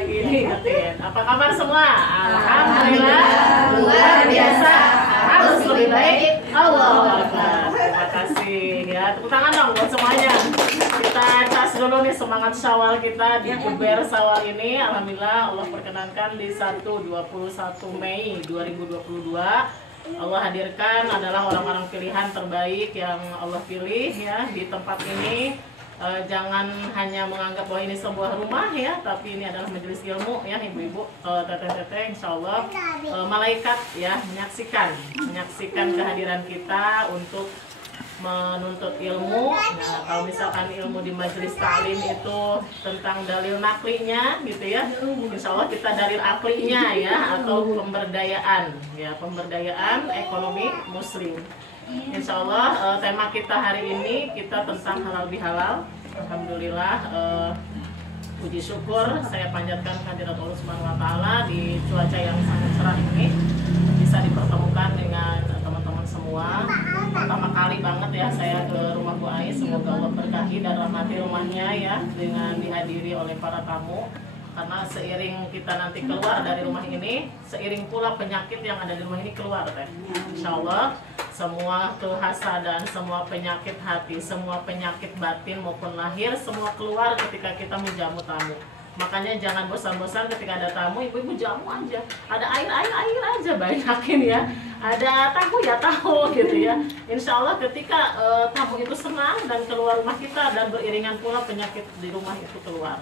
Gini, apa kabar semua? Alhamdulillah, luar biasa, harus lebih baik. Allahu Akbar. Terima kasih ya, tepuk tangan dong buat semuanya. Kita cas dulu nih semangat Syawal kita di Kuber Syawal ini. Alhamdulillah Allah perkenankan di 21 Mei 2022 Allah hadirkan adalah orang-orang pilihan terbaik yang Allah pilih ya di tempat ini. Jangan hanya menganggap bahwa ini sebuah rumah ya, tapi ini adalah majelis ilmu ya ibu-ibu, teteh-teteh, insya Allah malaikat ya menyaksikan kehadiran kita untuk menuntut ilmu. Nah, kalau misalkan ilmu di majelis taklim itu tentang dalil naklinya gitu ya, insya Allah kita dalil aklinya ya, atau pemberdayaan ekonomi muslim. Insya Allah tema kita hari ini kita tentang halal bihalal. Alhamdulillah, puji syukur saya panjatkan kehadirat Allah Subhanahu wa Ta'ala di cuaca yang sangat cerah ini bisa dipertemukan dengan teman-teman semua. Pertama kali banget ya saya ke rumah Bu Ais, semoga Allah berkahi dan rahmati rumahnya ya dengan dihadiri oleh para tamu. Karena seiring kita nanti keluar dari rumah ini, seiring pula penyakit yang ada di rumah ini keluar teh. Insya Allah semua kehasadan, semua penyakit hati, semua penyakit batin maupun lahir, semua keluar ketika kita menjamu tamu. Makanya jangan bosan-bosan ketika ada tamu, ibu-ibu jamu aja. Ada air aja banyakin ya. Ada tahu ya tahu gitu ya. Insya Allah ketika tamu itu senang dan keluar rumah kita, dan beriringan pula penyakit di rumah itu keluar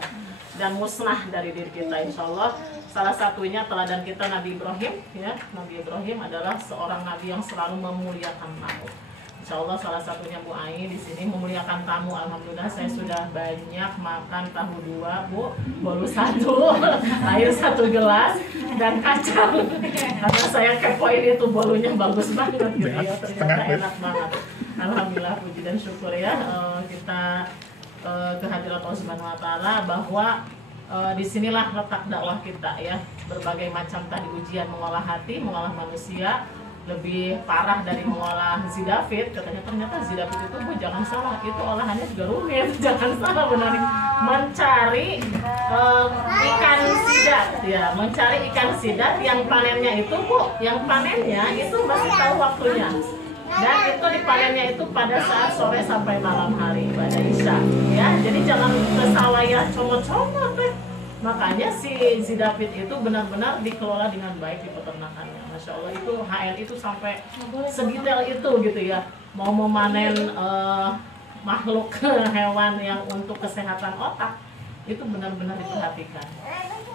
dan musnah dari diri kita. Insya Allah salah satunya teladan kita Nabi Ibrahim ya. Nabi Ibrahim adalah seorang nabi yang selalu memuliakan tamu. Insya Allah salah satunya Bu Ai di sini memuliakan tamu. Alhamdulillah saya sudah banyak makan tahu 2 Bu, bolu 1, air 1 gelas dan kacang. Karena saya kepoin itu bolunya bagus banget gitu ya, ternyata enak banget. Alhamdulillah puji dan syukur ya kita kehadirat Allah Subhanahu wa Ta'ala bahwa disinilah letak dakwah kita ya. Berbagai macam tadi ujian mengolah hati, mengolah manusia, lebih parah dari mengolah zidafit. Katanya ternyata zidafit itu Bu jangan salah, itu olahannya juga rumit. Jangan salah benar mencari ikan sidat ya, mencari ikan sidat yang panennya itu Bu, yang panennya itu masih tahu waktunya. Dan itu dipanennya itu pada saat sore sampai malam hari pada Isya ya. Jadi jangan ke sawah ya comot-comot deh. Makanya si zidafit itu benar-benar dikelola dengan baik di peternakannya. Masya Allah itu HN itu sampai sedetail itu gitu ya. Mau memanen makhluk hewan yang untuk kesehatan otak itu benar-benar diperhatikan.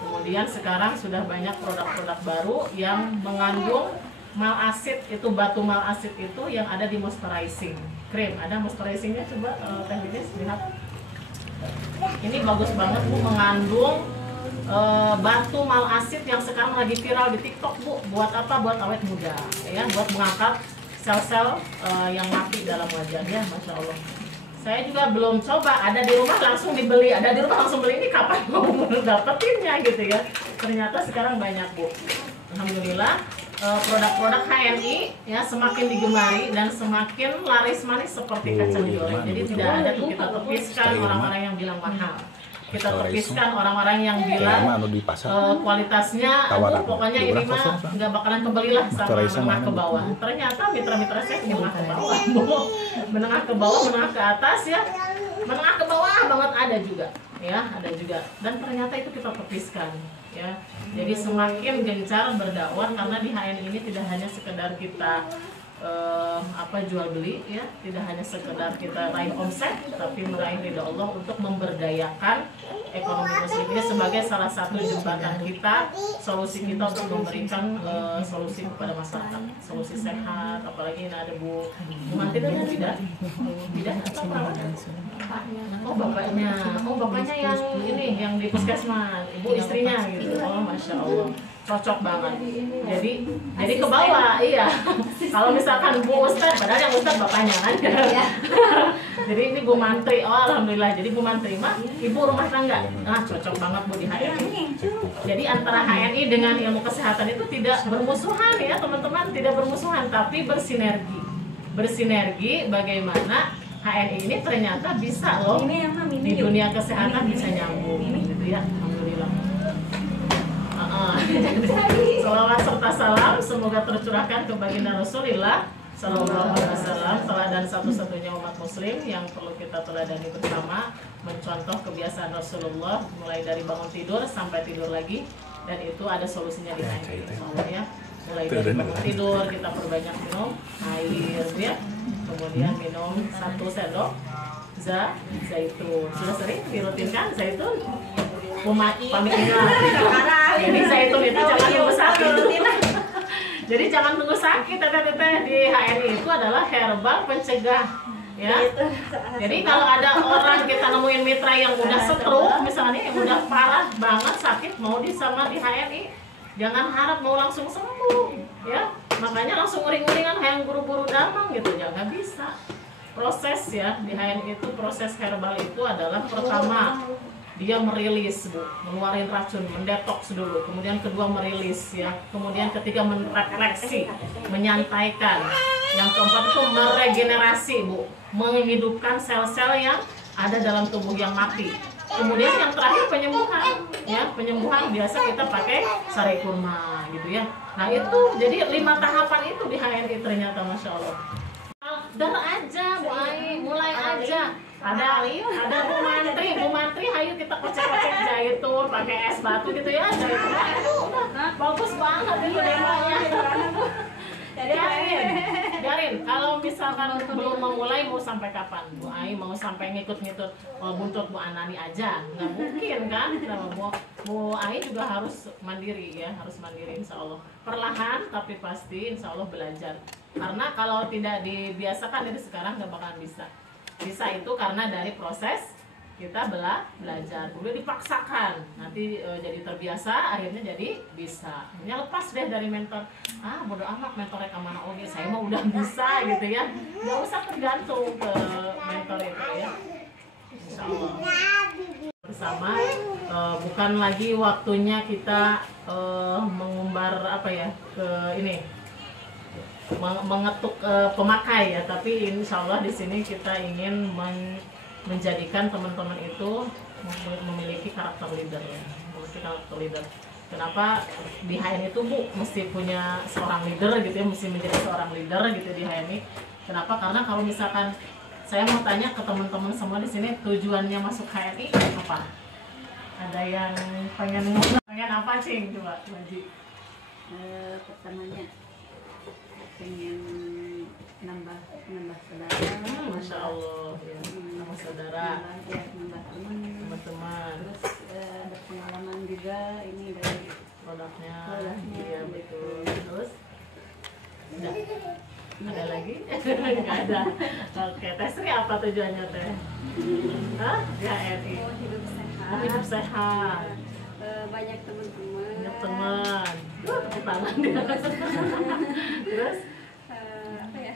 Kemudian sekarang sudah banyak produk-produk baru yang mengandung malasid, itu batu malasid itu yang ada di moisturizing cream. Ada moisturizingnya, coba teknis lihat. Ini bagus banget Bu, mengandung batu malasid yang sekarang lagi viral di TikTok Bu. Buat apa? Buat awet muda ya, buat mengangkat sel-sel yang mati dalam wajah ya. Masya Allah. Saya juga belum coba, ada di rumah langsung dibeli, ada di rumah langsung beli. Ini kapan mau dapetinnya gitu ya. Ternyata sekarang banyak Bu. Alhamdulillah produk-produk HNI ya semakin digemari dan semakin laris manis seperti kacang goreng. Jadi tidak ada tuh kita tepiskan orang-orang yang bilang mahal. Kita tepiskan orang-orang yang bilang kualitasnya pokoknya ini mah nggak bakalan kembalilah sama menengah ke bawah. Ternyata mitra-mitra saya menengah ke bawah, menengah ke bawah, menengah ke atas ya, menengah ke bawah banget ada juga ya, ada juga. Dan ternyata itu kita tepiskan ya. Jadi semakin gencar berdakwah karena di HN ini tidak hanya sekedar kita jual beli ya, tidak hanya sekedar kita raih omset, tapi meraih ridha Allah untuk memberdayakan ekonomi muslim ini sebagai salah satu jembatan kita, solusi kita untuk memberikan solusi kepada masyarakat, solusi sehat. Apalagi ini ada Bu Mantin dan Bu Bidan oh bapaknya yang ini yang di puskesmas, ibu istrinya gitu. Oh Masya Allah, cocok banget. Jadi ke bawah iya. Kalau misalkan Bu Ustadz, padahal yang Ustadz bapaknya kan. Jadi ini Bu Mantri, oh alhamdulillah. Jadi Bu Mantri mah ibu rumah tangga. Nah cocok banget Bu di HNI. Jadi antara HNI dengan ilmu kesehatan itu tidak bermusuhan ya teman-teman, tidak bermusuhan tapi bersinergi. Bersinergi bagaimana HNI ini ternyata bisa loh di dunia kesehatan bisa nyambung gitu ya. Alhamdulillah. Salawat serta salam semoga tercurahkan ke baginda Rasulullah Sallallahu Alaihi Wasallam, teladan satu-satunya umat Muslim yang perlu kita teladani bersama, mencontoh kebiasaan Rasulullah mulai dari bangun tidur sampai tidur lagi, dan itu ada solusinya di HNI ya. Mulai dari bangun tidur kita perbanyak minum air ya, kemudian minum 1 sendok zaitun. Sudah sering dirutinkan zaitun? Pamit ingat. Jadi zaitun itu jangan tunggu sakit. Jadi jangan tunggu sakit, teteh-teteh. Di HNI itu adalah herbal pencegah ya. Jadi kalau ada orang kita nemuin mitra yang udah stroke misalnya, yang udah parah banget sakit, mau sama di HNI, jangan harap mau langsung sembuh ya. Makanya langsung uring-uringan yang buru-buru damang gitu, jangan bisa. Proses ya di HNI itu, proses herbal itu adalah pertama dia merilis, Bu, mengeluarin racun, mendetoks dulu, kemudian kedua merilis ya, kemudian ketiga merefleksi, menyantaikan, yang keempat itu meregenerasi, Bu, menghidupkan sel-sel yang ada dalam tubuh yang mati. Kemudian yang terakhir penyembuhan ya, penyembuhan biasa kita pakai sari kurma gitu ya. Nah itu jadi 5 tahapan itu di HNI ternyata, Masya Allah. Dar aja Bu Ai, mulai aja. Ada Bu Mantri, ayo kita kocek-kocek zaitun pakai es batu gitu ya, zaitun itu udah bagus banget itu demonya. Biarin, kalau misalkan belum memulai mau sampai kapan? Bu Ai mau sampai ngikut-ngikut buntut Bu Anani aja, nggak mungkin kan? Bu Ai juga harus mandiri ya, harus mandiri insya Allah. Perlahan tapi pasti insya Allah belajar. Karena kalau tidak dibiasakan itu sekarang nggak bakalan bisa. Bisa itu karena dari proses kita belajar. Dulu dipaksakan, nanti jadi terbiasa, akhirnya jadi bisa. Ini lepas deh dari mentor. Bodo amat mentornya kemana, oke saya mau udah bisa gitu ya. Nggak usah tergantung ke mentor itu ya. Insya Allah. Bersama, bukan lagi waktunya kita mengumbar apa ya ke ini, mengetuk pemakai ya, tapi insya Allah di sini kita ingin menjadikan teman-teman itu memiliki karakter leader ya, memiliki karakter leader. Kenapa di HNI itu Bu mesti punya seorang leader gitu ya, mesti menjadi seorang leader gitu di HNI. Kenapa? Karena kalau misalkan saya mau tanya ke teman-teman semua di sini, tujuannya masuk HNI apa? Ada yang pengen apa Cing? Coba Haji. Pertamanya pengen nambah saudara. Masya Allah ya. Nambah saudara, nambah teman-teman. Terus berpengalaman juga ini dari produknya. Iya betul. Terus ada lagi? Nggak ada. Oke, Teh Sri apa tujuannya Teh? Hah? Di HNI. Hidup sehat. Banyak teman-teman. Banyak teman. Tangan dia. Terus? Apa ya?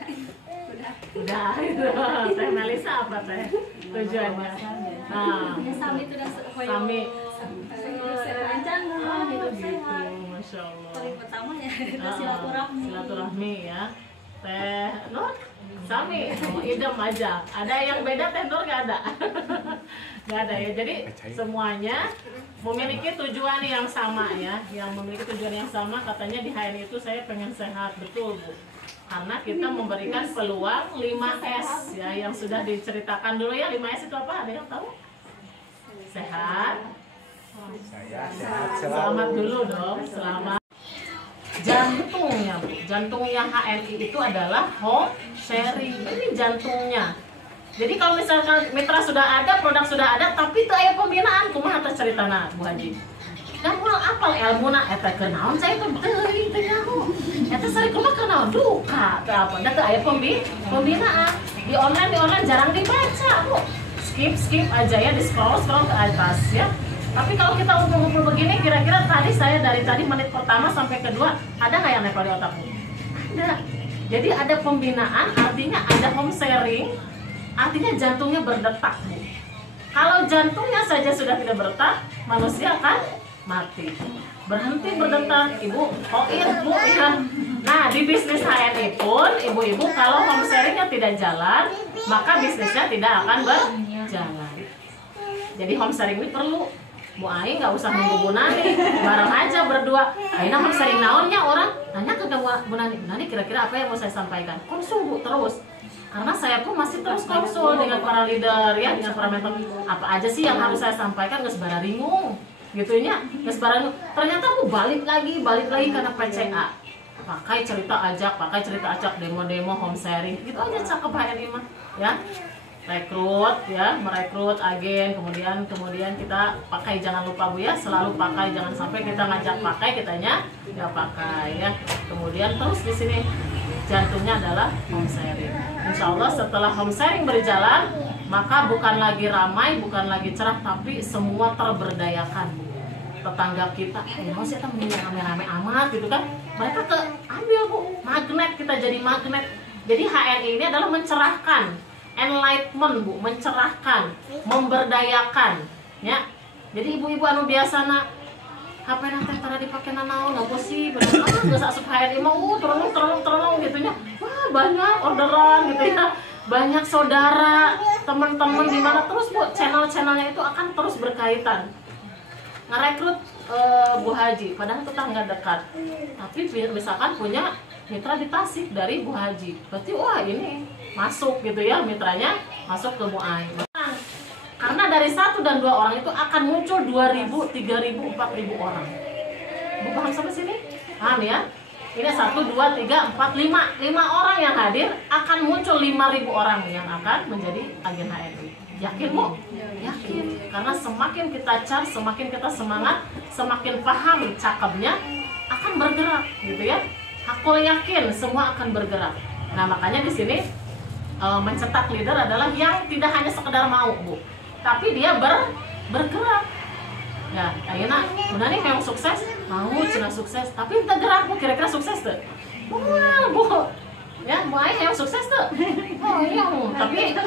Udah. Teh Melisa apa Teh? Tujuannya? Sami itu udah Sami. Rancang Gitu. Masya Allah. paling pertama ya silaturahmi. Silaturahmi ya. Teh Nur, Sami, idem aja. Ada yang beda Teh Nur nggak ada? Nggak ada ya. Jadi semuanya memiliki tujuan yang sama ya. Yang memiliki tujuan yang sama, katanya di HNI itu saya pengen sehat, betul Bu. Karena kita memberikan peluang 5S ya, yang sudah diceritakan dulu ya. 5S itu apa? Ada yang tahu? Sehat. Selamat dulu dong, selamat. Jantungnya, Bu. Jantungnya HNI itu adalah home sharing. Ini jantungnya. Jadi kalau misalkan mitra sudah ada, produk sudah ada, tapi itu aya pembinaan, kumaha teh ceritana Bu Haji? Dan moal apal ilmuna eta kenaon saya teh teuing teh nyaho. Eta sari kumaha kenaon duka teh apa? Da teu aya pembinaan. Di online jarang dibaca, Bu. Skip aja ya, di scroll ke atas ya. Tapi kalau kita ngumpul-ngumpul begini, kira-kira dari tadi menit pertama sampai kedua, ada nggak yang nempel di otakmu? Ada. Jadi ada pembinaan, artinya ada home sharing, artinya jantungnya berdetak. Kalau jantungnya saja sudah tidak berdetak, manusia akan mati. Berhenti berdetak, Ibu. Bu ya. Nah, di bisnis HNI pun, ibu-ibu kalau home sharingnya tidak jalan, maka bisnisnya tidak akan berjalan. Jadi home sharing ini perlu. Bu Ai nggak usah nunggu Bu Nani, bareng aja berdua. Aina kan sering naonnya orang tanya ke Bu Nani, Bu Nani kira-kira apa yang mau saya sampaikan? Konsul Bu terus, karena saya pun masih terus konsul dengan para leader ya, dengan para mentor. Apa aja sih yang harus saya sampaikan? Nggak sebarang ringung, gitunya. Nggak sebarang. Ternyata Bu balik lagi karena PCA. Pakai cerita ajak, demo-demo, home sharing, gitu aja cakep HNI mah, ya. Rekrut ya, merekrut agen, kemudian kita pakai, jangan lupa Bu ya, selalu pakai, jangan sampai kita ngajak pakai kitanya nggak pakai ya. Kemudian terus di sini jantungnya adalah home sharing. Insya Allah setelah home sharing berjalan, maka bukan lagi ramai, bukan lagi cerah, tapi semua terberdayakan. Tetangga kita, mau sih kita rame-rame amat gitu kan? Mereka ambil Bu, magnet, kita jadi magnet. Jadi HNI ini adalah mencerahkan. Enlightenment Bu, mencerahkan, memberdayakan ya. Jadi ibu-ibu anu biasa nak HP nanti tara dipakai nanaon apa sih, bener nggak asup HNI mau tolong gitu nya. Wah banyak orderan gitu ya, banyak saudara, teman-teman di mana terus Bu, channel-channelnya itu akan terus berkaitan. Ngerekrut Bu Haji, padahal tetangga dekat, tapi misalkan punya mitra di Tasik dari Bu Haji, berarti wah ini masuk gitu ya, mitranya masuk ke Bu Ai. Karena dari 1 dan 2 orang itu akan muncul 2.000, 3.000, 4.000 orang. Bu paham sampai sini? Paham ya? Ini 1, 2, 3, 4, 5 orang yang hadir, akan muncul 5.000 orang yang akan menjadi agen HNI. Yakin Bu? Yakin. Karena semakin kita charge, semakin kita semangat, semakin paham cakepnya, akan bergerak gitu ya. Aku yakin semua akan bergerak. Nah makanya di sini mencetak leader adalah yang tidak hanya sekedar mau Bu, tapi dia bergerak. Ya, ayeuna benar nih yang sukses, mau cina sukses, tapi kita gerak Bu, kira-kira sukses tuh. Wah Bu, ya Bu Ai yang sukses tuh. Oh iya Bu, tapi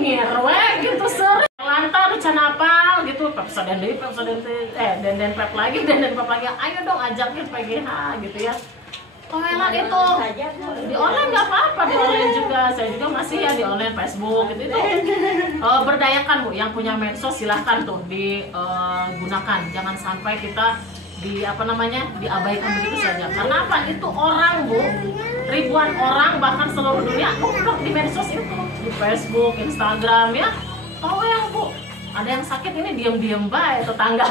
ngirwe gitu sering. Lantar can apal gitu, den pep lagi. Ayo dong ajakin PGH gitu ya. Komelan itu di online nggak apa-apa, di online juga saya juga masih ya di online Facebook gitu itu. Berdayakan Bu, yang punya medsos silahkan tuh digunakan, jangan sampai kita diabaikan begitu saja. Karena apa? Itu orang Bu, ribuan orang bahkan seluruh dunia numpuk di medsos itu, di Facebook, Instagram ya. Tahu yang Bu, ada yang sakit ini diam-diam baik, tetangga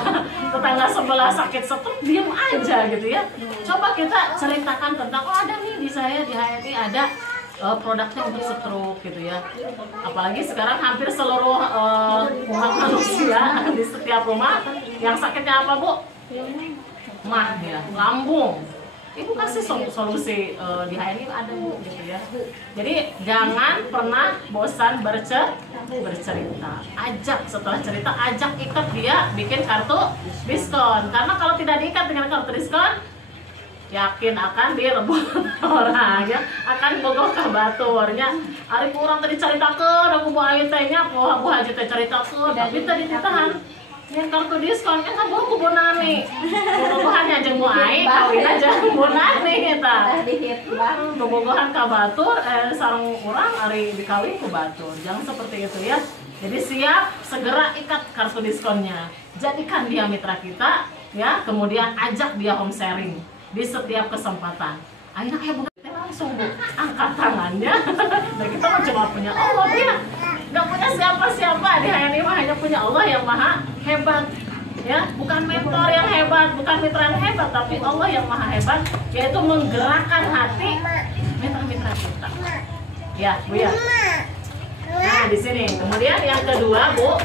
sebelah sakit stroke diam aja gitu ya. Coba kita ceritakan tentang ada nih di saya di HNI ada produknya untuk stroke gitu ya. Apalagi sekarang hampir seluruh umat manusia di setiap rumah yang sakitnya apa Bu? Mah ya, lambung. Ibu kasih solusi di HNI ada Bu gitu ya. Jadi jangan pernah bosan bercerita. Setelah cerita ajak ikat dia bikin kartu diskon. Karena kalau tidak diikat dengan kartu diskon, yakin akan direbut orang ya, akan bogoh ka baturnya. Ari kurang tadi ceritakeun aku Bu Ai teh nya, Bu Haji teh ceritakeun, tapi tadi ditahan. Yang kartu diskon kan bawa ku Bu Nani. Bobogohan jeung Bu Ai, kawin aja Bu Nani eta. Bobogohan ka batur, sareng urang ari dikawin ku batur. Jangan seperti itu ya. Jadi siap segera ikat kartu diskonnya. Jadikan dia mitra kita ya, kemudian ajak dia home sharing di setiap kesempatan. Akhirnya kayak Bu langsung Bu angkat tangannya. Nah kita kan cuma punya Allah ya. Gak punya siapa-siapa di HNI mah, hanya punya Allah yang maha hebat ya, bukan mentor yang hebat, bukan mitra yang hebat, tapi Allah yang maha hebat, yaitu menggerakkan hati mitra-mitra kita ya Bu ya. Nah di sini kemudian yang kedua Bu,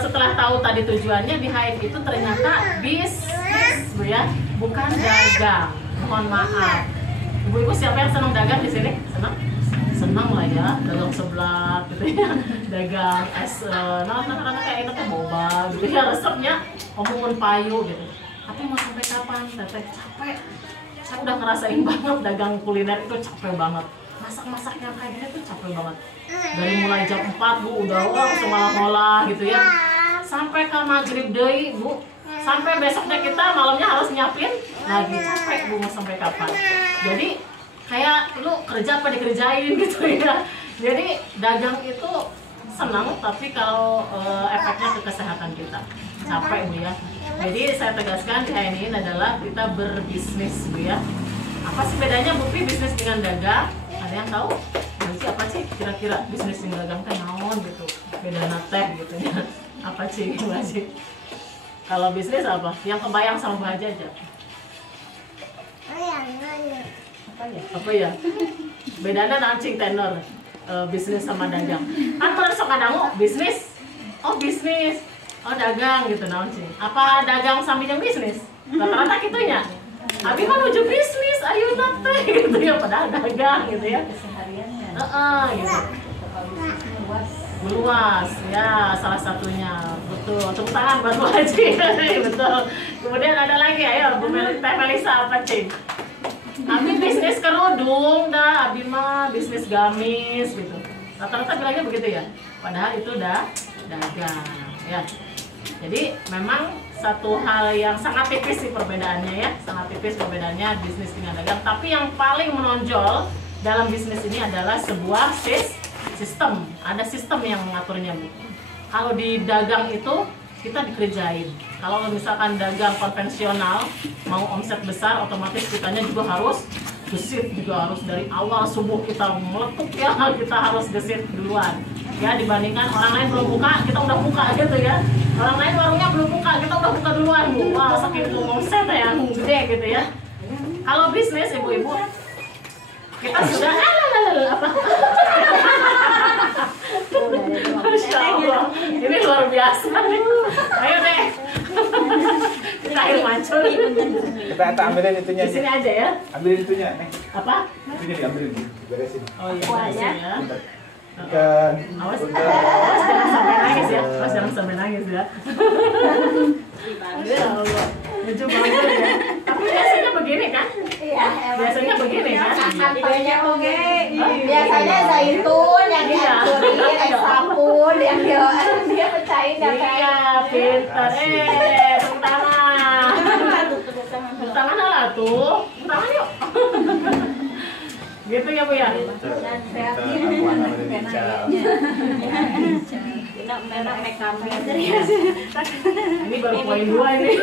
setelah tahu tadi tujuannya di HNI itu ternyata bisnis Bu ya, bukan dagang. Mohon maaf ibu-ibu, siapa yang senang dagang di sini? Senang lah ya, dagang seblak gitu ya, dagang es, kayak enak boba gitu ya, resepnya omongan payu gitu. Tapi mau sampai kapan? Teteh capek. Saya udah ngerasain banget dagang kuliner itu capek banget. Masak-masak yang kayak gini tuh capek banget. Dari mulai jam 4 Bu udah langsung ngolah gitu ya, sampai ke maghrib deui Bu, sampai besoknya kita malamnya harus nyiapin lagi. Capek Bu, mau sampai kapan? Jadi kayak lu kerja apa dikerjain gitu ya. Jadi dagang itu senang, tapi kalau efeknya ke kesehatan kita capek Bu ya. Jadi saya tegaskan di HNI ini adalah kita berbisnis Bu ya. Apa sih bedanya Bu Pi bisnis dengan dagang? Ada yang tahu? Nanti apa sih kira-kira bisnis dengan dagang teh naon gitu? Beda teh gitu ya. Apa sih gimana sih? Kalau bisnis apa? Yang kebayang sama Bu Haja aja. Apa ya? Bedanya nancing tenor bisnis sama dagang. Kan kalau sok kadangu bisnis, oh bisnis, oh dagang gitu nancing. Apa dagang sambil yang bisnis? Rata-rata gitunya. Abi mah nuju bisnis, ayo nate gitu ya, padahal dagang gitu ya. Gitu. Luas, ya salah satunya, betul. Tepuk tangan buat Bu Haji, betul. Kemudian ada lagi, ayo Bu Teh Melisa apa cing? Abi bisnis kerudung dah, Abi mah bisnis gamis gitu. Rata-rata bilangnya begitu ya. Padahal itu udah dagang, ya. Jadi memang satu hal yang sangat tipis sih perbedaannya ya, sangat tipis perbedaannya bisnis dengan dagang. Tapi yang paling menonjol dalam bisnis ini adalah sebuah sistem. Ada sistem yang mengaturnya Bu. Kalau di dagang itu kita dikerjain. Kalau misalkan dagang konvensional mau omset besar, otomatis kitanya juga harus gesit, juga harus dari awal subuh kita meletup ya, kita harus gesit duluan. Ya dibandingkan orang lain belum buka, kita udah buka gitu ya. Orang lain warungnya belum buka, kita udah buka duluan Bu. Wah, saking omset yang gede gitu ya. Kalau bisnis ibu-ibu, kita sudah apa? Masya Allah, ini luar biasa nih. Ayo deh, kita air mancur. Kita ambilin itunya. Di sini aja ya. Ambilin itunya nih. Apa? Itunya diambilin, beresin. Oh iya, beresin ya. Ikan. Awas jangan sampai nangis ya. Awas jangan sampai nangis ya. Masya Allah, lucu banget ya. Tapi biasanya begini kan? Iya, Biasanya begini kan? Sampainya oke. Biasanya zaitun yang dihancurin, es sabun yang dia pecahin dan Iya, pintar. Tepuk tangan. Tepuk tangan lah tuh. Tepuk tangan yuk. Gitu ya Bu ya? Ini baru poin 2 ini.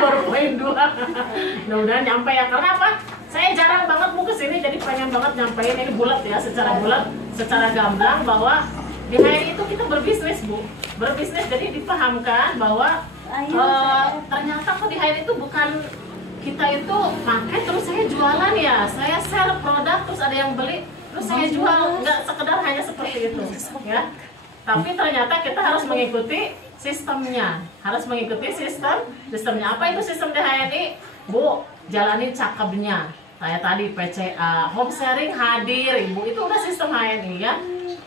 Baru poin 2. Mudah-mudahan nyampe ya. Karena apa? Saya jarang banget mau kesini, jadi pengen banget nyampein ini bulat ya, secara bulat, secara gamblang bahwa di HNI itu kita berbisnis Bu. Berbisnis jadi dipahamkan bahwa ternyata kok di HNI itu bukan kita itu pakai terus saya jualan ya, saya share produk terus ada yang beli terus saya jual, nggak sekedar hanya seperti itu ya. Tapi ternyata kita harus mengikuti sistemnya, harus mengikuti sistemnya. Apa itu sistem di HNI Bu? Jalani cakepnya kayak tadi PCA, home sharing hadir Ibu, itu udah sistem HNI ya.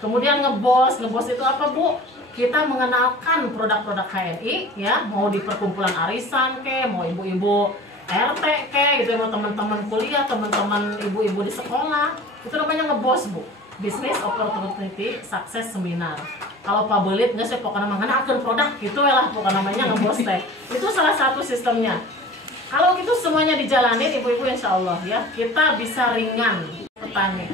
Kemudian ngebos itu apa Bu? Kita mengenalkan produk-produk HNI ya, mau di perkumpulan arisan ke, mau ibu-ibu RT ke gitu, mau teman-teman kuliah, teman-teman ibu-ibu di sekolah, itu namanya ngebos Bu. Business Opportunity Success Seminar. Kalau pabelit nggak sih pokoknya mengenalkan produk gitu ya lah, pokoknya namanya ngebos teh. Itu salah satu sistemnya. Kalau itu semuanya dijalanin ibu-ibu insya Allah ya, kita bisa ringan petani.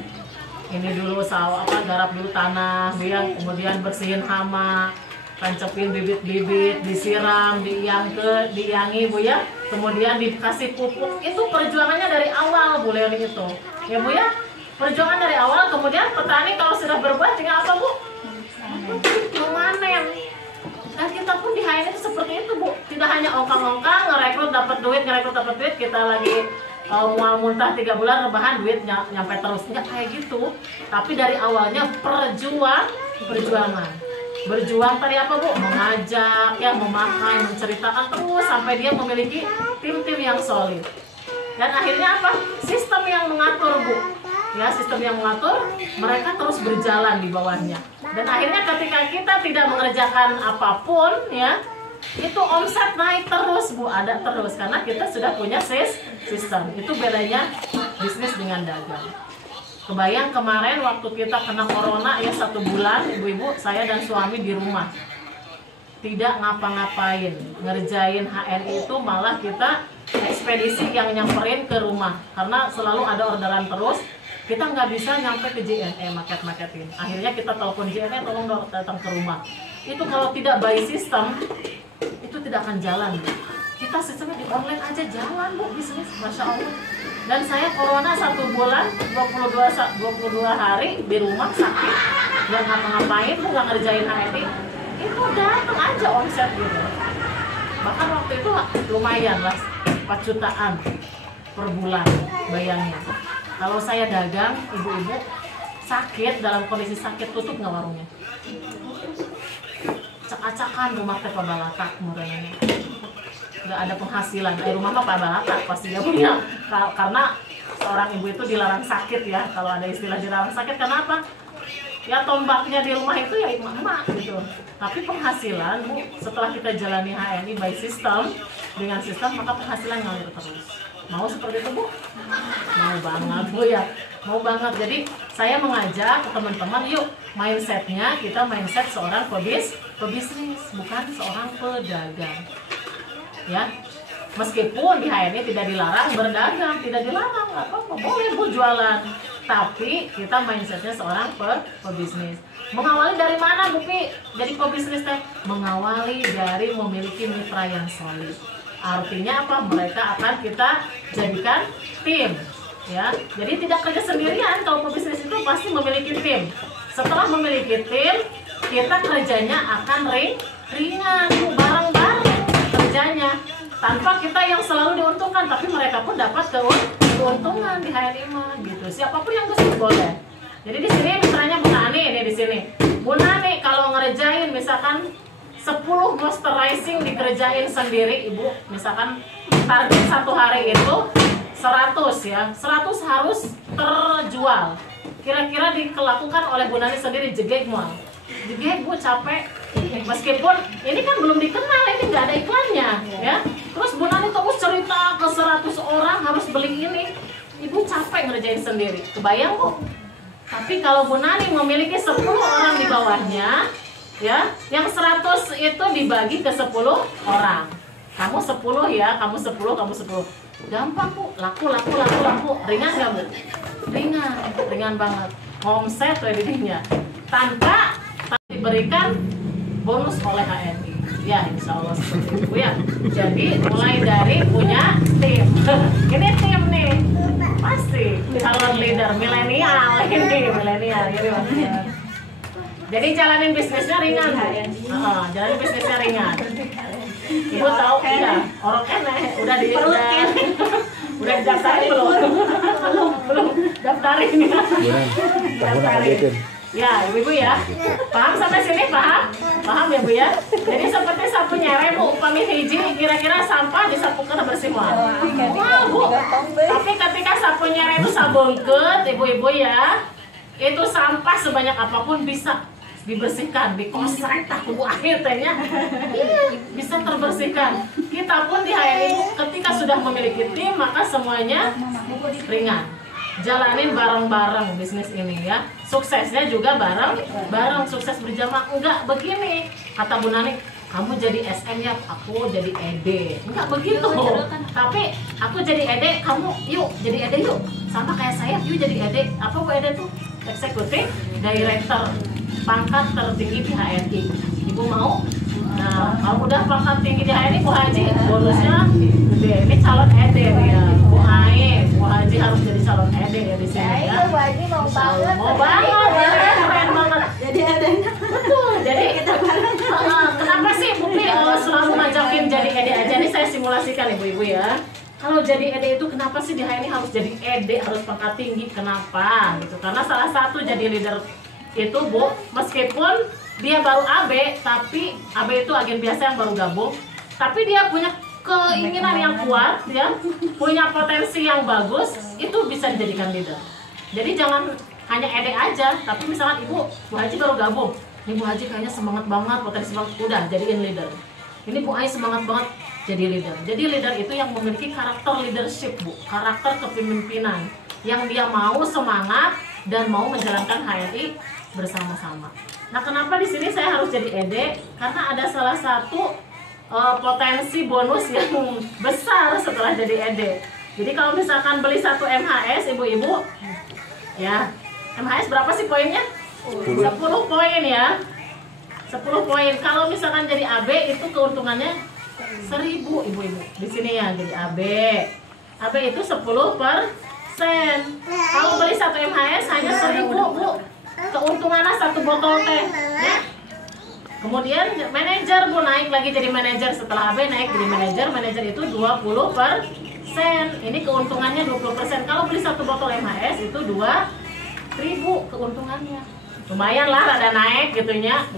Ini dulu sawah apa, garap dulu tanah, kemudian bersihin hama, tancepin bibit-bibit, disiram, diiangi Bu ya. Kemudian dikasih pupuk. Itu perjuangannya dari awal Bu Leli itu. Ya Bu ya. Perjuangan dari awal, kemudian petani kalau sudah berbuah tinggal apa Bu? Memanen. Dan kita pun di HNI itu seperti itu Bu. Tidak hanya ongkang-ongkang, ngerekrut dapat duit, kita lagi mual muntah 3 bulan rebahan duit nyampe terus, nggak kayak gitu. Tapi dari awalnya perjuangan. Berjuang tadi apa Bu? Mengajak ya, memakai, menceritakan terus sampai dia memiliki tim-tim yang solid. Dan akhirnya apa? Sistem yang mengatur Bu. Ya, sistem yang mengatur, mereka terus berjalan di bawahnya. Dan akhirnya ketika kita tidak mengerjakan apapun ya, itu omset naik terus Bu, ada terus karena kita sudah punya sistem. Itu bedanya bisnis dengan dagang. Kebayang kemarin waktu kita kena corona ya 1 bulan, ibu-ibu, saya dan suami di rumah. Tidak ngapa-ngapain, ngerjain HNI itu, malah kita ekspedisi yang nyamperin ke rumah. Karena selalu ada orderan terus, kita nggak bisa nyampe ke JNE marketin. Akhirnya kita telepon JNE, tolong datang ke rumah. Itu kalau tidak by system itu tidak akan jalan. Kita sistemnya di online aja jalan Bu, bisnis, Masya Allah. Dan saya corona 1 bulan 22 hari di rumah sakit, nggak ngapa-ngapain, nggak ngerjain HRD, itu datang aja omset gitu. Bahkan waktu itu lumayan lah, 4 jutaan per bulan, bayangin. Kalau saya dagang, ibu-ibu sakit, dalam kondisi sakit, tutup nggak warungnya? Cak-acakan rumah teh pabalata murahnya, nggak ada penghasilan. Rumah mah pabalata pasti ya punya, karena seorang ibu itu dilarang sakit ya. Kalau ada istilah dilarang sakit, kenapa? Ya tombaknya di rumah itu ya emak-emak gitu. Tapi penghasilan Bu, setelah kita jalani HNI by system, dengan sistem maka penghasilan ngalir terus. Mau seperti itu Bu? Mau banget Bu ya, mau banget. Jadi saya mengajak ke teman-teman, yuk mindsetnya kita mindset seorang pebisnis, bukan seorang pedagang. Ya, meskipun di HNI tidak dilarang berdagang, tidak dilarang, nggak apa-apa, boleh Bu jualan. Tapi kita mindsetnya seorang pebisnis. Mengawali dari mana Bu Pi? Jadi pebisnis teh mengawali dari memiliki mitra yang solid. Artinya apa? Mereka akan kita jadikan tim, ya. Jadi tidak kerja sendirian. Kalau pebisnis itu pasti memiliki tim. Setelah memiliki tim, kita kerjanya akan ringan, bareng-bareng kerjanya. Tanpa kita yang selalu diuntungkan, tapi mereka pun dapat keuntungan di HNI mah gitu. Siapapun yang kesini boleh. Jadi di sini misalnya Bu Nani ini di sini. Bu Nani kalau ngerjain misalkan 10 moisturizing dikerjain sendiri, Ibu, misalkan target 1 hari itu 100 ya. 100 harus terjual. Kira-kira dilakukan oleh Bu Nani sendiri jegek mual. Jegek Bu capek. Meskipun ini kan belum dikenal, ini nggak ada iklannya ya. Terus Bu Nani terus cerita ke 100 orang harus beli ini. Ibu capek ngerjain sendiri. Kebayang Bu? Tapi kalau Bu Nani memiliki 10 orang di bawahnya, ya, yang 100 itu dibagi ke 10 orang. Kamu 10 ya, kamu 10, kamu 10. Gampang Bu, laku. Ringan nggak Bu? Ringan banget. Omset ready-nya. Tanpa diberikan bonus oleh HNI. Ya, insya Allah seperti itu ya. Jadi mulai dari punya tim. Ini tim nih. Pasti calon leader milenial ini milenial. Jadi jalanin bisnisnya ringan. Jalanin bisnisnya ringan. Ibu tahu ya, oroken udah didaftarin belum daftarin ya. Daftarin. Ya, ibu-ibu ya, paham sampai sini, paham ya Bu ya. Jadi seperti sapu nyere Bu, upami hiji kira-kira sampah disapukan bersih mual. Wah Bu, tapi ketika sapu nyere itu sabungkeut, ibu-ibu ya, itu sampah sebanyak apapun bisa dibersihkan, dikosrek tak tubuh akhir tehnya, iya bisa terbersihkan. Kita pun di HNI ketika sudah memiliki tim maka semuanya ringan. Jalanin bareng-bareng bisnis ini ya. Suksesnya juga bareng, sukses berjamaah. Enggak begini, kata Bu Nani, kamu jadi SM ya, aku jadi ED. Enggak begitu. Tapi aku jadi ED, kamu yuk jadi ED yuk. Sama kayak saya, yuk jadi ED. Apa Bu ED tuh? Eksekutif Director, pangkat tertinggi di HNI. Ibu mau? Nah, kalau udah pangkat tinggi di HNI, Bu Haji bonusnya gede. Ini calon ED ya. Bu Haji harus jadi calon ED ya di sini ya. Bu Haji mau banget. Mau banget, ya, keren banget. Jadi adanya. Betul. Jadi Kita bareng. kenapa sih Bu Pi selalu ngajakin jadi ED aja? Ini saya simulasikan ibu-ibu ya. Kalau jadi ED itu kenapa sih di HNI harus jadi ED, harus pangkat tinggi? Kenapa? Gitu. Karena salah satu jadi leader itu Bu, meskipun dia baru AB, tapi AB itu agen biasa yang baru gabung, tapi dia punya keinginan yang kuat ya, punya potensi yang bagus, itu bisa dijadikan leader. Jadi jangan hanya ED aja, tapi misalkan Bu Haji baru gabung, ini Bu Haji kayaknya semangat banget, potensi banget, udah jadiin leader. Ini Bu Ai semangat banget jadi leader. Jadi leader itu yang memiliki karakter leadership Bu, karakter kepemimpinan, yang dia mau semangat dan mau menjalankan HNI bersama-sama. Nah, kenapa di sini saya harus jadi ED? Karena ada salah satu potensi bonus yang besar setelah jadi ED. Jadi kalau misalkan beli 1 MHS, ibu-ibu, ya. MHS berapa sih poinnya? 10 poin ya. 10 poin. Kalau misalkan jadi AB itu keuntungannya 1000 ibu-ibu. Di sini ya jadi AB. AB itu 10%. Kalau beli 1 MHS hanya 1000 Bu. Keuntungannya 1 botol teh ya. Kemudian manajer Bu naik lagi jadi manajer, setelah AB naik jadi manajer. Manajer itu 20%. Ini keuntungannya 20%. Kalau beli 1 botol MHS itu 2000 keuntungannya. Lumayan lah, rada naik gitunya.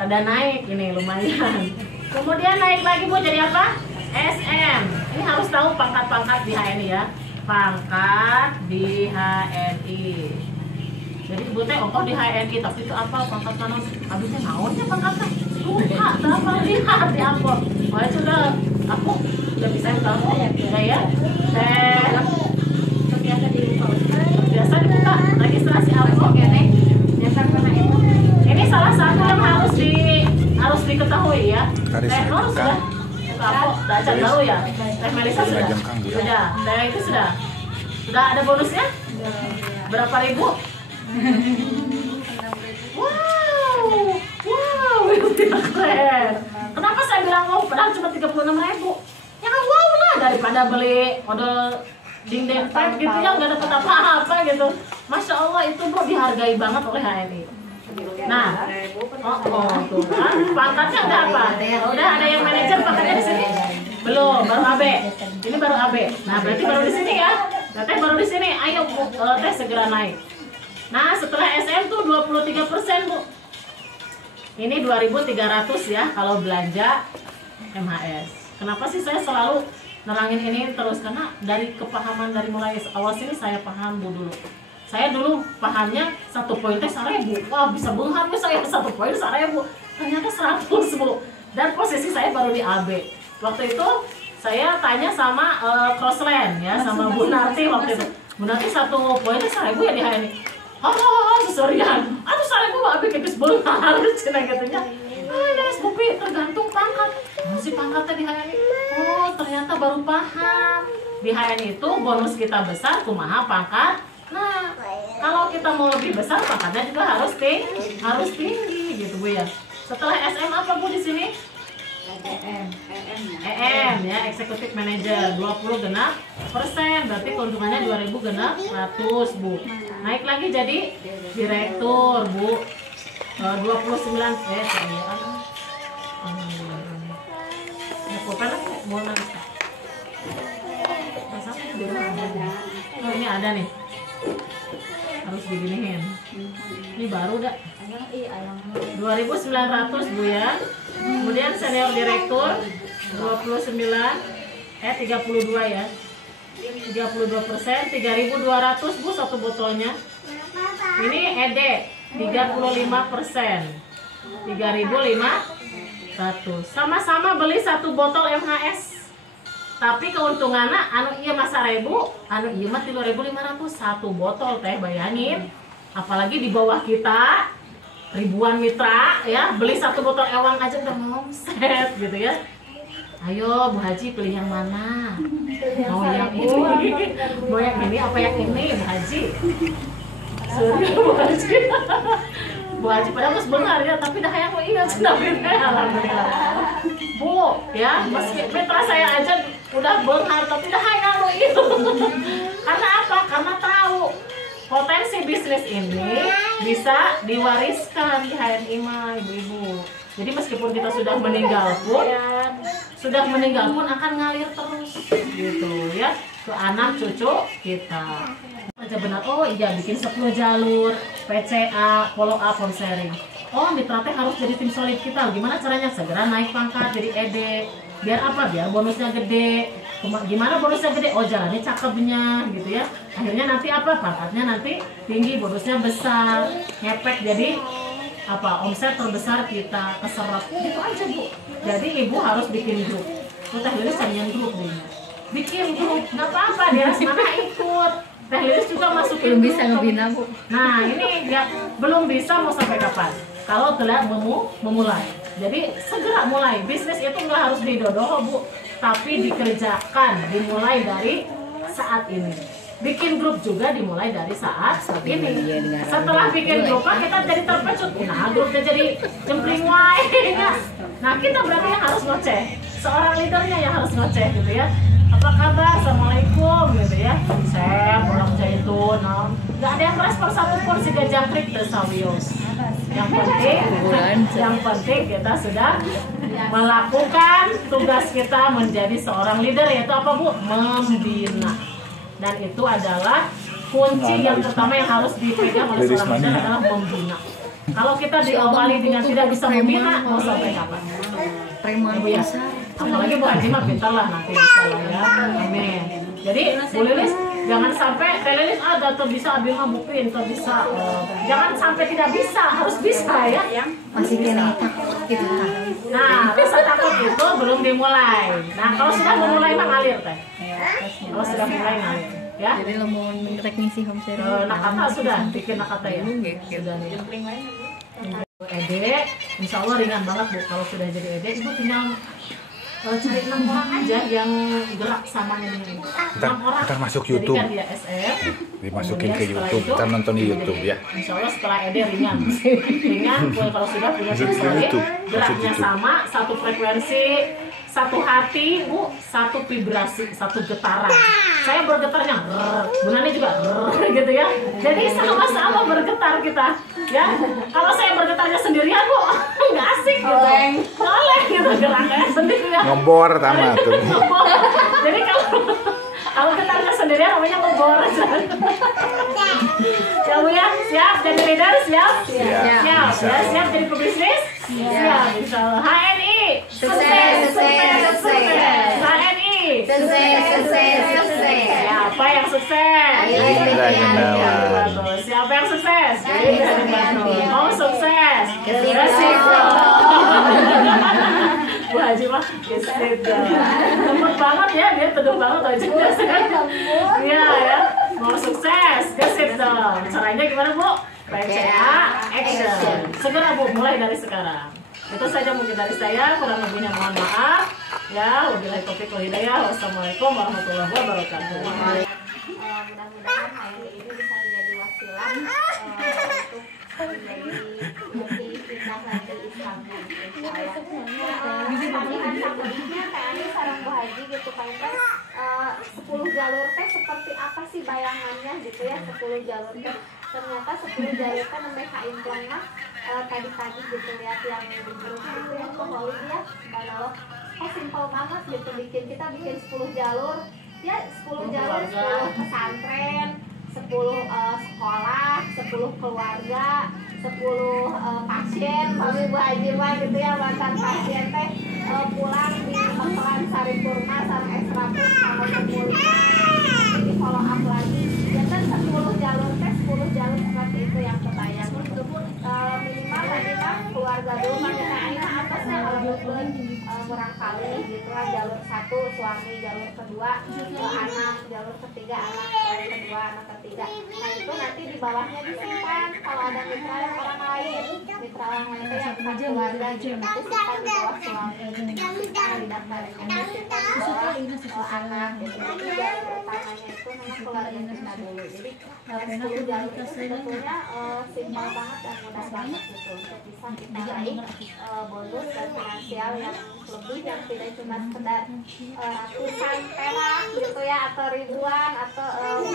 Rada naik ini lumayan. Kemudian naik lagi Bu jadi apa? SM. Ini harus tahu pangkat-pangkat di HNI ya. Pangkat di HNI. Jadi ibu teh ongkoh di HNI, tapi itu apa pangkat naon? Habisnya naonnya pangkatnya? Lupa, apa lihat di apa? Oh ya sudah, aku udah bisa kamu ya. Teh Terbiasa dibuka. biasa dibuka registrasi apa? Biasa karena itu. Ini salah satu yang harus diketahui ya. Teh Nur sudah kamu baca dulu ya. Teh Melisa sudah. Sudah. Teh itu sudah. Sudah ada bonusnya? Berapa ribu? Wow, keren. Kenapa saya bilang wow? Padahal cuma 36.000. Ya kan wow lah daripada beli model dinding pipe gitu ya nggak dapat apa-apa gitu. Masya Allah itu Bu dihargai banget oleh HNI. Nah, tuh kan pangkatnya udah apa? Udah ada yang manajer pangkatnya di sini? Belum, baru AB. Ini baru AB. Nah berarti baru di sini ya. Teh baru di sini. Ayo Bu, Teh segera naik. Nah setelah SM tuh 23% Bu. Ini 2.300 ya kalau belanja MHS. Kenapa sih saya selalu nerangin ini terus? Karena dari kepahaman dari mulai awal sini saya paham Bu dulu. Saya dulu pahamnya 1 poin teh 1.000. Wah bisa benghar ya saya 1 poin 1.000. Ternyata 100 Bu. Dan posisi saya baru di AB. Waktu itu saya tanya sama Crossland ya sama Bu Narti waktu itu. Bu Narti 1 poinnya 1.000 ya di HNI. Sesorian. Aduh 1.000 AB kepis benghar cina gitunya. Yes, Bupi tergantung pangkat. Masih pangkatnya di HNI. Oh ternyata baru paham. Di HNI itu bonus kita besar kumaha pangkat. Nah, kalau kita mau lebih besar pangkatnya juga harus tinggi gitu Bu ya. Setelah SM apa Bu di sini? EM ya, Executive Manager 20 genap persen, berarti keuntungannya 2.000 genap 100 Bu. Naik lagi jadi Direktur Bu. 29 oh ini ada nih. Harus diginiin. Ini baru dah. 2.900 Bu ya. Kemudian senior direktur 32 ya. 32%, 3.200 Bu satu botolnya. Ini ED 35%. 3.500. Sama-sama beli 1 botol MHS. Tapi keuntungannya anu iya mah 1.000, anu iya mah 3.500 satu botol teh, bayangin. Apalagi di bawah kita ribuan mitra ya, beli 1 botol ewang aja udah ngomset gitu ya. Ayo Bu Haji pilih yang mana? Mau yang ini? Mau yang ini apa yang ini Bu Haji? Surya Bu Haji. Bu Haji padahal mas bengar ya, tapi dah yang ingat sudah alhamdulillah. Bu ya, meski mitra saya aja udah bengar tapi dah yang itu. Karena apa? Karena tahu potensi bisnis ini bisa diwariskan di HNI mah ibu-ibu. Jadi meskipun kita sudah meninggal pun akan ngalir terus gitu ya ke anak cucu kita. Aja benar, oh iya bikin 10 jalur PCA, follow up, home sharing. Oh mitra teh harus jadi tim solid kita. Gimana caranya? Segera naik pangkat jadi ED. Biar apa? Biar bonusnya gede. Gimana bonusnya gede? Oh jalannya cakepnya gitu ya. Akhirnya nanti apa? Pangkatnya nanti tinggi, bonusnya besar, ngepek jadi apa? Omset terbesar kita keserap. Gitu aja Bu. Jadi ibu harus bikin grup. Teh Lilis hanya grup nih. Bikin grup, nggak apa-apa dia mana ikut. Teh Lilis juga masukin. Belum bisa ngebina Bu. Nah ini ya belum bisa mau sampai kapan? Kalau telah memulai. Jadi segera mulai. Bisnis itu nggak harus didodoh Bu, tapi dikerjakan, dimulai dari saat ini. bikin grup juga dimulai dari saat ini. Setelah bikin grup kita jadi terpecut. Nah, grupnya jadi cempling wae. Nah, kita berarti yang harus ngoceh. Seorang leadernya yang harus ngoceh gitu ya. Apa kabar? Assalamualaikum gitu ya. Saya pulang Zaitun. Nggak ada yang respon satupun si jangkrik tersawios. Yang penting kita sudah melakukan tugas kita menjadi seorang leader, yaitu apa Bu? Membina. Dan itu adalah kunci yang pertama yang harus dipegang oleh seorang leader adalah membina. Kalau kita diawali dengan tidak bisa membina, mau sampai kapan? Ibu ya. Apalagi Bu Haji mah pintar lah nanti insyaallah ya. Amin. Jadi Bu Lilis jangan sampai Teh Lilis tuh bisa ambil mah Bu pintar bisa. Jangan sampai tidak bisa, harus bisa ya. Masih kena takut gitu. Nah, rasa takut itu belum dimulai. Nah, kalau sudah memulai mah ngalir Teh. Kalau sudah mulai ngalir ya. Jadi lo mau teknisi home service. Nakata sudah bikin nakata ya. Sudah nih. Ede, insya Allah ringan banget Bu. Kalau sudah jadi Ede, Ibu tinggal cari 6 orang aja yang gerak sama ini. 6 orang. Ntar masuk YouTube. Jadikan dia SM. Dimasukin ke YouTube. Kita nonton di YouTube ya. Insya Allah setelah Ede ringan. Ringan, kalau sudah punya Masuk solid, YouTube. geraknya sama, satu frekuensi, satu hati, Bu, satu vibrasi, satu getaran. Saya bergetarnya, Bu Nani juga, gitu ya. Jadi sama-sama bergetar kita, ya. Kalau saya bergetarnya sendirian, Bu, nggak asik gitu. Oleh gitu geraknya sendirian. Ngombor tamat tuh. Jadi kalau getarnya sendirian namanya ngebor. Ya Bu ya, siap jadi leader, siap? Siap. Ya, siap jadi pebisnis? Siap, insyaallah. HNI, sukses. HNI, Sukses. siapa yang sukses? Indra Gunawan. Siapa yang sukses? Mau sukses? Bu Haji mah gesit. Tepat banget ya, dia teduh banget aja. Iya ya, mau sukses, gesit dong. Caranya gimana Bu? PCA, action. Segera Bu, mulai dari sekarang. Itu saja mungkin dari saya, kurang lebihnya mohon maaf. Ya, wabillahi taufiq wal hidayah. Wassalamualaikum warahmatullahi wabarakatuh. Mudah-mudahan hari ini bisa menjadi wasilah untuk menjadi fitnah lagi Islam tadi sarang Bu Haji gitu kan 10 jalur teh seperti apa sih bayangannya gitu ya 10 jalur teh ternyata 10 jalur teh namanya kaimplang mah tadi gitu lihat yang di grup itu yang pokoknya dia kalau simpel banget gitu bikin 10 jalur ya 10 jalur 10 pesantren 10 sekolah 10 keluarga 10 pasien kalau Bu Haji mah gitu ya mantan pasien teh pulang di Peperan Saripurna sareng Esrapus sama pemulihan jadi follow up lagi ya kan 10 jalur teh 10 jalur seperti itu yang kebayang minimal tadi mah keluarga dulu makanya atasnya kalau betul barangkali gitu kan jalur 1 suami jalur kedua anak jalur ketiga anak jalur kedua anak ketiga nah itu nanti di bawahnya disimpan kalau ada mitra yang orang lain mitra orang lain itu yang bukan keluarga gitu nanti simpan di bawah suami simpan di daftar simpan di bawah anak gitu jadi jalur utamanya itu memang keluarga kita dulu jadi 10 jalur itu sebetulnya simpel banget dan mudah banget gitu untuk bisa kita raih bonus dan finansial yang lebih yang tidak cuma sekedar ratusan perak gitu ya atau ribuan atau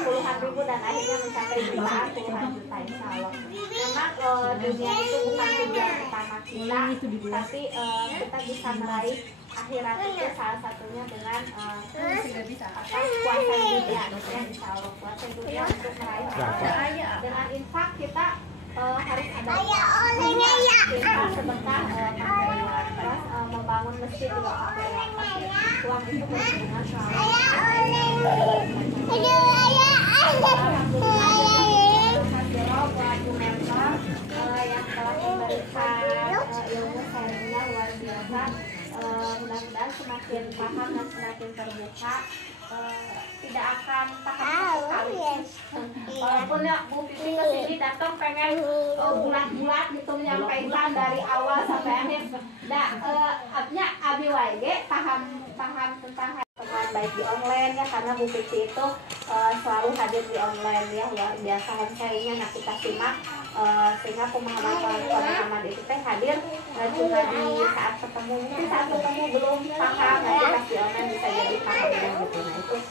puluhan ribu dan akhirnya mencapai jutaan puluhan juta insya Allah. Memang dunia itu bukan tujuan utama kita, tapi kita bisa meraih akhirat itu salah satunya dengan puasa dunia ya insya Allah puasa dunia untuk meraih dengan infak kita harus ada kita sedekah pakai uang terus membangun masjid juga pakai uang tapi uang itu berhubungan sama buat Bu Mentor yang telah memberikan ilmu sharingnya luar biasa mudah-mudahan semakin paham dan semakin terbuka tidak akan paham sekali walaupun ya Bu Pipi kesini datang pengen bulat-bulat gitu menyampaikan dari awal sampai akhir nah artinya Abi Waige paham tentang hubungan baik di online ya, karena Bu Pici itu selalu hadir di online ya, luar biasa homesharingnya. Nah kita simak sehingga pemahaman itu teh hadir cuma di saat ketemu, mungkin saat ketemu belum paham, nanti pas di online bisa jadi paham gitu. Nah itu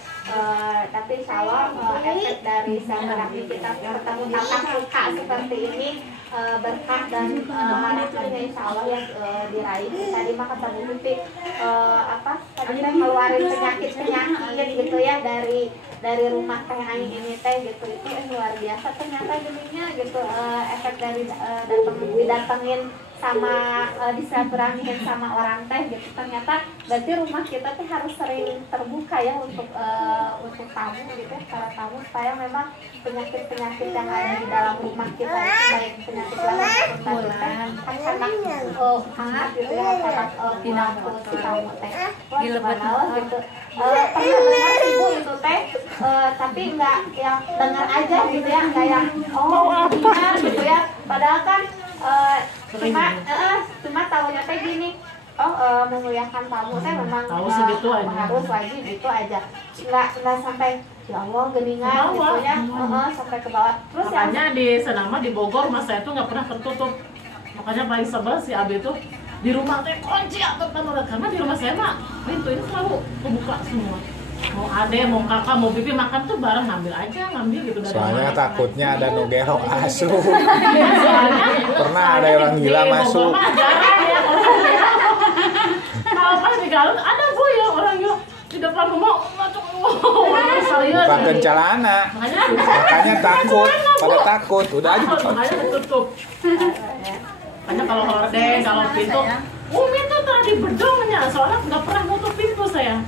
tapi insya Allah efek dari silaturahmi kita bertemu tatap muka seperti ini berkah dan manfaatnya insya Allah yang diraih. Tadi mah kata Bu Pici tadi kan ngeluarin penyakit gitu ya dari rumah teh aing ini teh gitu, itu luar biasa ternyata jadinya gitu, efek dari didatengin sama disilaturahmiin sama orang teh gitu, ternyata berarti rumah kita tuh harus sering terbuka ya untuk tamu gitu, para tamu, supaya memang penyakit yang ada di dalam rumah kita itu baik penyakit lain kan sangat hangat gitu ya, sangat pulang ke si tamu teh wah gitu. Pernah dengar ibu itu teh tapi nggak yang dengar aja gitu ya, nggak yang dengar gitu ya, padahal kan cuma tahunya teh gini, memuliakan tamu teh memang harus wajib gitu aja, nggak sampai ya Allah geningan gitu ya, sampai ke bawah. Terus makanya di Senama di Bogor mas saya tuh nggak pernah tertutup, makanya paling sebel si Abi tuh di rumah teh kunci atau penuh, karena di rumah saya mah pintu ini selalu kebuka semua. Mau ade, mau kakak, mau bibi makan tuh bareng ngambil gitu dari Soalnya takutnya ada nugerok asuh. Soalnya Pernah ada orang gila masuk. Kalau pas di Garut ada bu ya orang yo di depan rumah masuk orang serius. Pakai celana. Makanya takut, pada takut. Udah aja makanya ditutup. Makanya kalau horden, kalau pintu, Umi tuh tadi bedongnya, soalnya nggak pernah nutup pintu saya.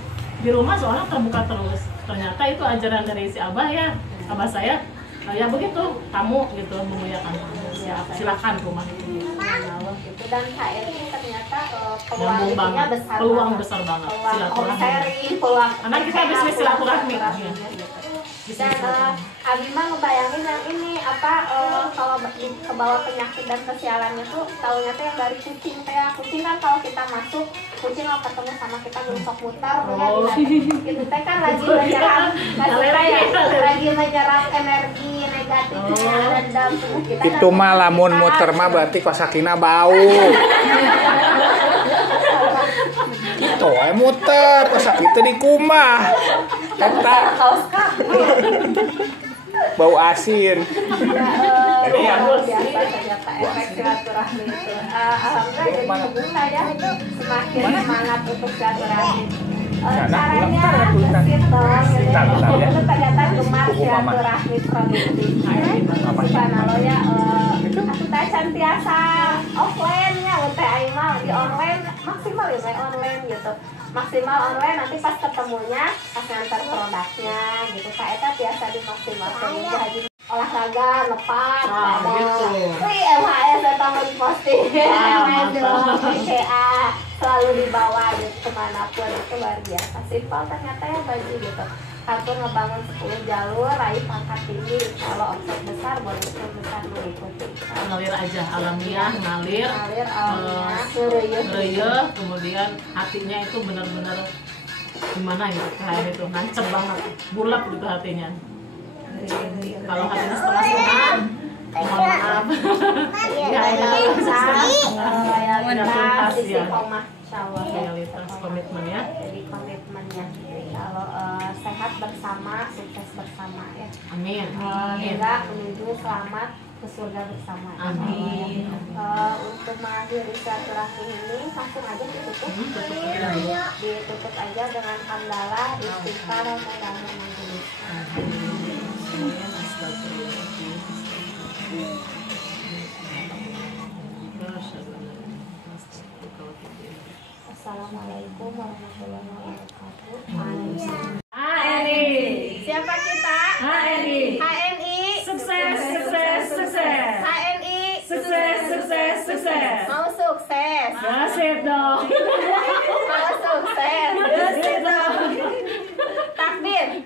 Di rumah soalnya terbuka terus. Ternyata itu ajaran dari si Abah ya, Abah saya. Ya begitu, tamu gitu memuliakan tamu. Silakan rumah itu. Gitu. Dan HRI ternyata peluang besar banget silaturahmi. Karena kita bisnis silaturahmi. Dan Abi mah ngebayangin yang ini kalau kebawa penyakit dan kesialannya tuh taunya tuh yang dari kucing teh. Kucing kan kalau kita masuk, kucing kalau ketemu sama kita gelusok mutar gitu teh kan lagi menyerap energi negatifnya dan dalam tubuh kita. itu mah lamun muter mah berarti kosakina bau. Itu muter kosak itu di kumah. Eta bau asin. Biasa ternyata efek silaturahmi itu. Alhamdulillah jadi kebuka ya, semakin semangat untuk silaturahmi. Caranya itu ternyata gemar silaturahmi produktif. Subhanallah ya, aku teh cantiasa offline ya, teh aing mah di online maksimal ya, online gitu. Maksimal online, nanti pas ketemunya pas ngantar produknya gitu, kayak eta biasa dimaksimalkan haji olahraga lepas gitu. Wih MHS datang mau diposting selalu dibawa gitu kemanapun, itu luar biasa simpel ternyata ya baju gitu. Satu ngebangun 10 jalur, raih pangkat tinggi, kalau omset besar bonus besar mengikuti. Ngalir aja, alamiah, ngalir ngereyeh, kemudian hatinya itu benar-benar gimana ya, kayak itu nancep banget, bulat gitu hatinya. Kalau hatinya setengah-setengah, mohon maaf. Realitas istiqomah insyaallah. Realitas komitmennya. Jadi komitmennya. Kalau sehat bersama, sukses bersama ya. Amin. Hingga menuju selamat ke surga bersama. Amin. Untuk mengakhiri silaturahmi ini langsung aja ditutup. Ditutup aja dengan hamdalah, istighfar, dan majelis. Assalamualaikum warahmatullahi wabarakatuh. HNI. Siapa kita? HNI. HNI. Sukses, sukses, sukses. HNI. Sukses, sukses, sukses. Mau sukses. Nasib dong. Mau sukses. Nasib dong. Takbir.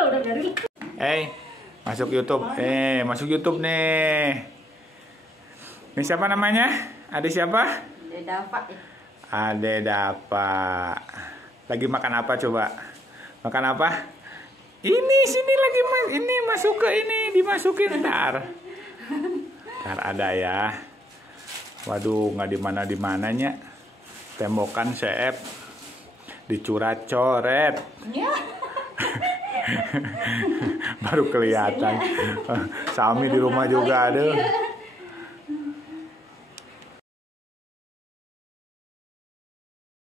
Udah garing. Masuk YouTube. Masuk YouTube nih. Ini siapa namanya? Adik siapa? Dapat. Ade dapat. Lagi makan apa coba? Makan apa? Ini sini lagi ini masuk ke ini dimasukin ntar. Ntar ada ya. Waduh nggak di mananya. Tembokan seep dicurat coret. Baru kelihatan. Sami di rumah juga ada.